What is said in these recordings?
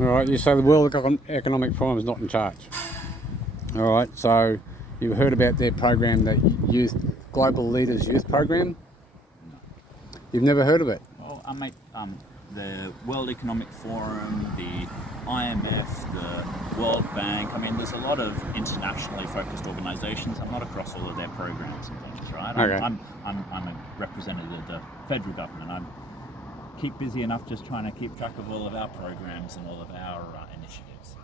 All right, you say the World Economic Forum is not in charge. All right, so you've heard about their program, the Youth Global Leaders Youth Program? No. You've never heard of it? Well, the World Economic Forum, the IMF, the World Bank. I mean, there's a lot of internationally focused organisations. I'm not across all of their programs and things, right? Okay. I'm a representative of the federal government. I'm keep busy enough just trying to keep track of all of our programs and all of our initiatives.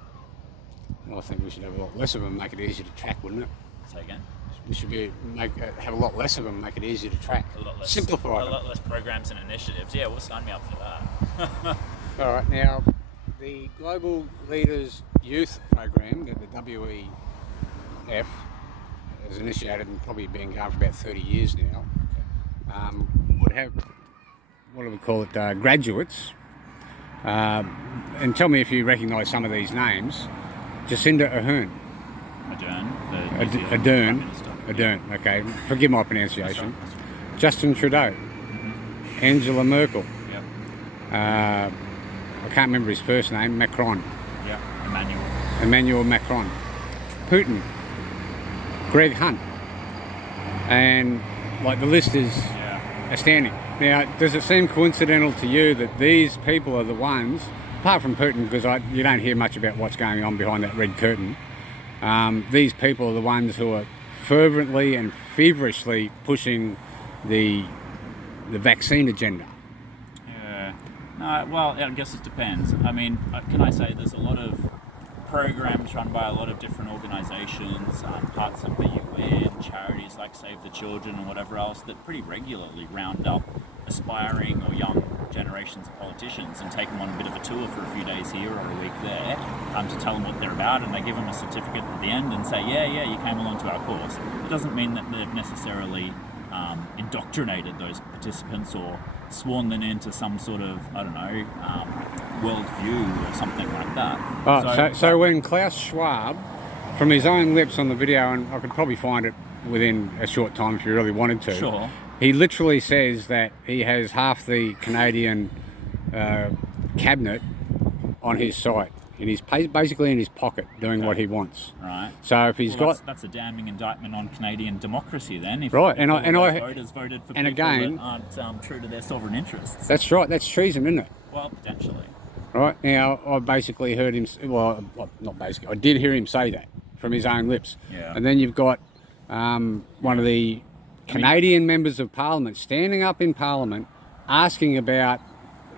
Well, I think we should have a lot less of them, make it easier to track, wouldn't it? Say again? We should have a lot less of them, make it easier to track. A lot less. Simplify A them. lot less programs and initiatives. Yeah, we'll sign me up for that. All right, now the Global Leaders Youth Program that the WEF has initiated and probably been going for about 30 years now, would have, what do we call it, graduates. And tell me if you recognise some of these names. Jacinda Ardern. Ardern, okay. Forgive my pronunciation. That's right. Justin Trudeau. Angela Merkel. Yep. I can't remember his first name. Macron. Yeah. Emmanuel Macron. Putin. Greg Hunt. And like the list is astounding. Now, does it seem coincidental to you that these people are the ones, apart from Putin, because you don't hear much about what's going on behind that red curtain, these people are the ones who are fervently and feverishly pushing the vaccine agenda? Yeah. No, well, I guess it depends. I mean, can I say there's a lot of programs run by a lot of different organisations, parts of the UN, charities like Save the Children and whatever else that pretty regularly round up aspiring or young generations of politicians and take them on a bit of a tour for a few days here or a week there to tell them what they're about, and they give them a certificate at the end and say, yeah, you came along to our course. It doesn't mean that they've necessarily indoctrinated those participants or sworn them into some sort of, I don't know, worldview or something like that. So when Klaus Schwab, from his own lips on the video, and I could probably find it within a short time if you really wanted to, Sure. He literally says that he has half the Canadian cabinet on his site, and he's basically in his pocket doing what he wants. Right. So if he's that's a damning indictment on Canadian democracy, then. If right, if voters voted for people that aren't true to their sovereign interests. That's right. That's treason, isn't it? Well, potentially. Right. Now, I basically heard him. Well, not basically. I did hear him say that from his own lips. Yeah. And then you've got one of the Canadian members of Parliament standing up in Parliament asking about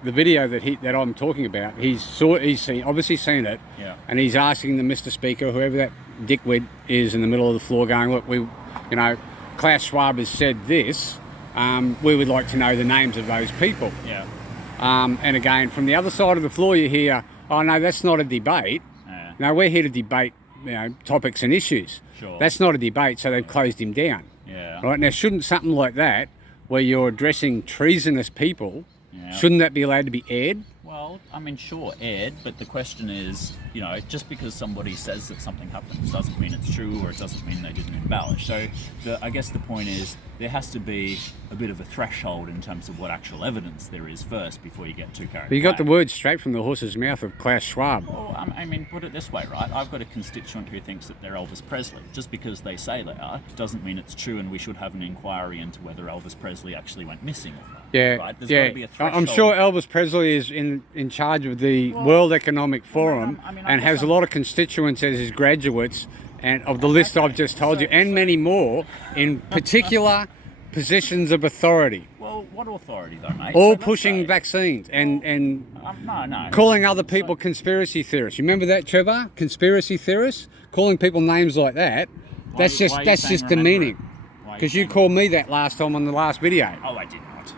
the video that I'm talking about. He's obviously seen it, and he's asking the Mr. Speaker, whoever that dickwit is in the middle of the floor, going, look, Klaus Schwab has said this. We would like to know the names of those people. Yeah. And again, from the other side of the floor, you hear, oh no, that's not a debate. Yeah. No, we're here to debate, topics and issues. Sure. That's not a debate, so they've closed him down. Yeah. Right, now shouldn't something like that, where you're addressing treasonous people, shouldn't that be allowed to be aired? Well, I mean, sure, aired, but the question is, just because somebody says that something happens doesn't mean it's true, or it doesn't mean they didn't embellish. So I guess the point is there has to be a bit of a threshold in terms of what actual evidence there is first before you get too carried away. But you got the words straight from the horse's mouth of Klaus Schwab. Well, I mean, put it this way, right? I've got a constituent who thinks that they're Elvis Presley. Just because they say they are doesn't mean it's true, and we should have an inquiry into whether Elvis Presley actually went missing or not. Yeah, right? There's got to be a threshold. I'm sure Elvis Presley is in charge of the World Economic Forum and has a lot of constituents as his graduates, and of the list I've just told you, and many more in particular positions of authority. Well, what authority though, mate? All pushing vaccines and no. calling other people conspiracy theorists. You remember that, Trevor? Conspiracy theorists? Calling people names like that. That's just demeaning. Because you called me that last time on the last video. Oh, I did not.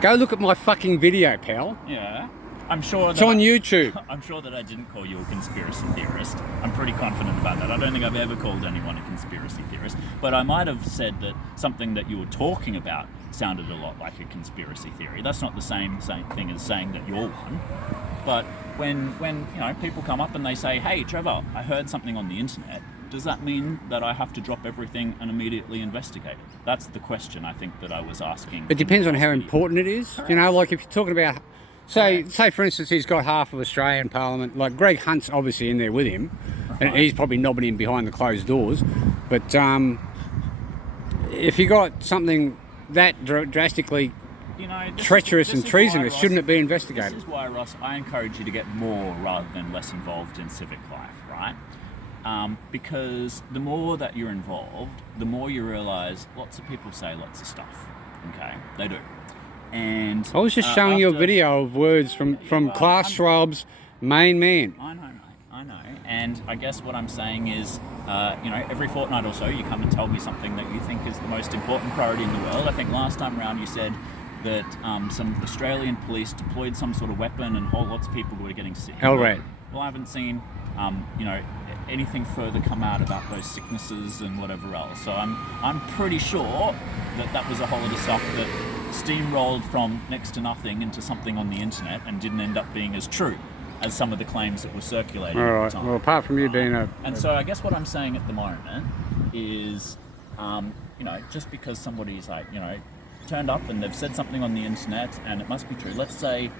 Go look at my fucking video, pal. Yeah. I'm sure it's on YouTube. I'm sure that I didn't call you a conspiracy theorist. I'm pretty confident about that. I don't think I've ever called anyone a conspiracy theorist. But I might have said that something that you were talking about sounded a lot like a conspiracy theory. That's not the same thing as saying that you're one. But when people come up and they say, hey, Trevor, I heard something on the internet, does that mean that I have to drop everything and immediately investigate it? That's the question I think that I was asking. It depends on how important it is. Correct. Like if you're talking about Say for instance, he's got half of Australian Parliament. Like Greg Hunt's obviously in there with him, and he's probably nobbing him behind the closed doors. But if you got something that drastically treacherous and treasonous, shouldn't it be investigated? This is why, Ross, I encourage you to get more rather than less involved in civic life, right? Because the more that you're involved, the more you realise lots of people say lots of stuff. Okay, they do. And I was just showing you a video of words from Klaus Schwab's main man. I know, mate. I know. And I guess what I'm saying is, every fortnight or so you come and tell me something that you think is the most important priority in the world. I think last time round you said that some Australian police deployed some sort of weapon and whole lots of people were getting sick. LRAD. Well, I haven't seen, anything further come out about those sicknesses and whatever else. So I'm pretty sure that was a whole lot of stuff that steamrolled from next to nothing into something on the internet and didn't end up being as true as some of the claims that were circulating All right. at the time. Well, apart from you being And so I guess what I'm saying at the moment is, just because somebody's turned up and they've said something on the internet and it must be true. Let's say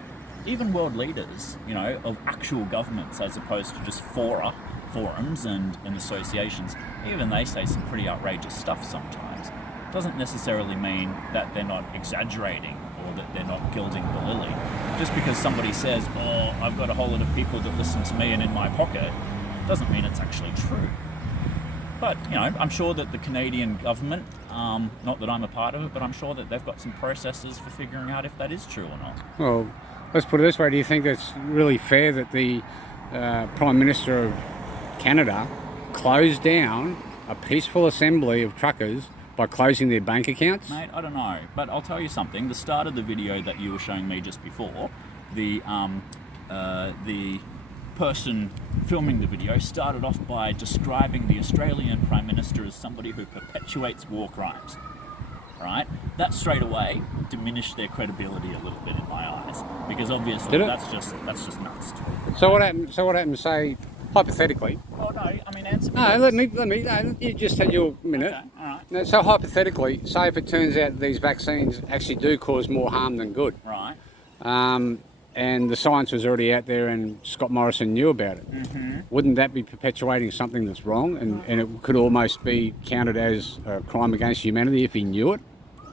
even world leaders, of actual governments as opposed to just forums and associations, even they say some pretty outrageous stuff sometimes. It doesn't necessarily mean that they're not exaggerating or that they're not gilding the lily. Just because somebody says, oh, I've got a whole lot of people that listen to me and in my pocket, doesn't mean it's actually true. But, I'm sure that the Canadian government, not that I'm a part of it, but I'm sure that they've got some processes for figuring out if that is true or not. Well, let's put it this way. Do you think it's really fair that the Prime Minister of Canada closed down a peaceful assembly of truckers by closing their bank accounts? Mate, I don't know. But I'll tell you something. The start of the video that you were showing me just before, the person filming the video started off by describing the Australian Prime Minister as somebody who perpetuates war crimes. Right? That straight away diminished their credibility a little bit in my eyes, because obviously that's just nuts. So what happened? Say hypothetically. Well, no, I mean answer me. No, let me. No, you just had your minute. Okay, all right. No, so hypothetically, say if it turns out that these vaccines actually do cause more harm than good. Right. And the science was already out there and Scott Morrison knew about it. Mm-hmm. Wouldn't that be perpetuating something that's wrong and it could almost be counted as a crime against humanity if he knew it?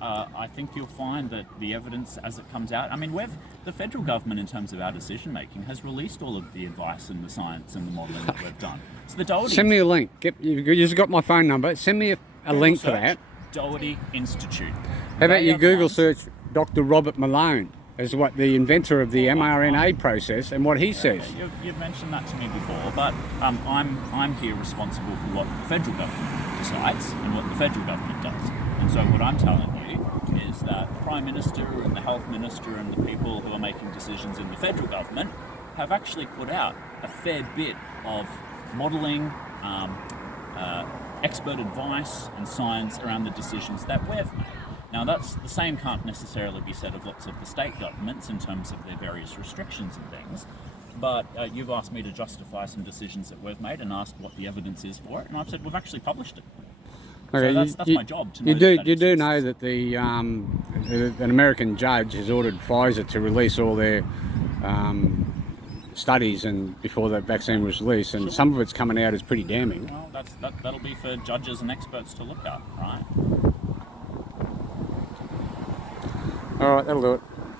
I think you'll find that the evidence as it comes out, I mean, the federal government in terms of our decision making has released all of the advice and the science and the modelling that we've done. So the Doherty... Send me a link. You've got my phone number. Send me a link for that. Doherty Institute. How about you Google search Dr. Robert Malone as what the inventor of the mRNA process and what he says. You've mentioned that to me before, but I'm here responsible for what the federal government decides and what the federal government does. And so what I'm telling you is that the Prime Minister and the Health Minister and the people who are making decisions in the federal government have actually put out a fair bit of modelling, expert advice and science around the decisions that we've made. Now that's the same can't necessarily be said of lots of the state governments in terms of their various restrictions and things, but you've asked me to justify some decisions that we've made and asked what the evidence is for it, and I've said we've actually published it. Okay, so that's my job to know. You do know that an American judge has ordered Pfizer to release all their studies and before the vaccine was released, and some of it's coming out as pretty damning. Well, that'll be for judges and experts to look at, right? All right, that'll do it.